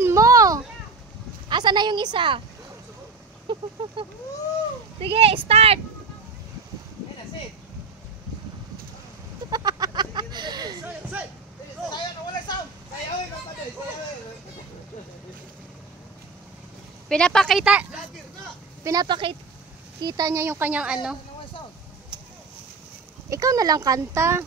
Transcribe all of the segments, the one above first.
Bilisan mo! Asa na yung isa? Sige, start! Pinapakita niya yung kanyang ano. Ikaw na lang kanta.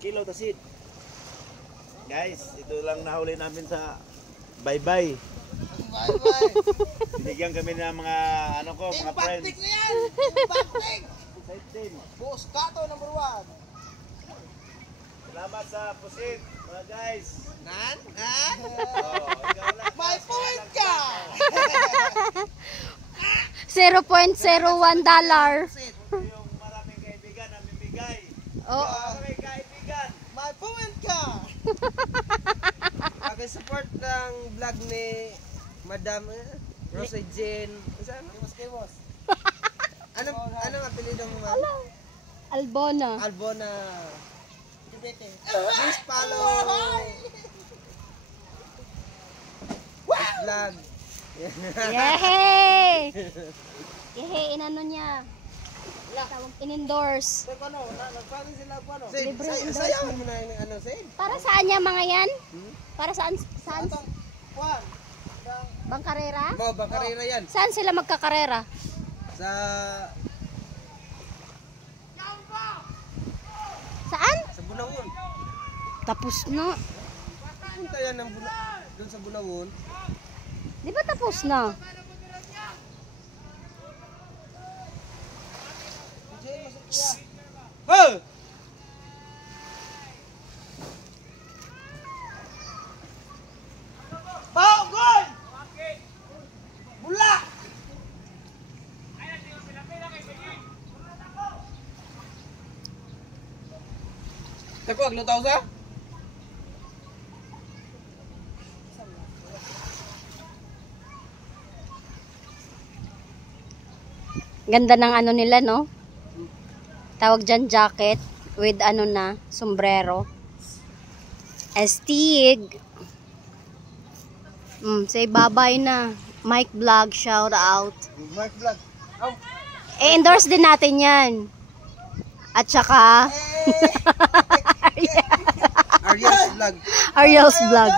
Kilaw tasid. Guys, ito lang nahuli namin sa bye-bye. Bye-bye. Binigyan kami ng mga ano ko, mga friends. Impacting na yan! Impacting! Side team. Boss Kato number 1. Salamat sa pusit, mga guys. Nan? Ha? Ikaw lang. May point ka! $0.01. Yung maraming kaibigan na bibigay. Oh. Maraming kaibigan. May point ka! Pag-support ng vlog ni Madam Rosy Jane. Saan? Kimos. Anong apelido mo, ma'am? Albona. Albona. Please follow his vlog. Yehey! Yehey, inano niya. Tawag in-endorse. Libre endorsement mo na yung ano, Sid? Para saan niya mga yan? Para saan? Saan? Juan. Bangkarera? Bangkarera yan. Saan sila magkakarera? Sa... Saan? Sa Bunawon. Tapos na. Punta yan ng doon sa Bunawon. Di ba tapos na? Huh! Bao gol! Bula! Tako aglutaw sa? Ganda ng ano nila, no? Tawag dyan jacket with ano na, sombrero. Astig. Say bye-bye na. Mike Vlog, shout out. Mark Vlog. Oh. I-endorse din natin yan. At saka Ariel's Vlog. Ariel's Vlog.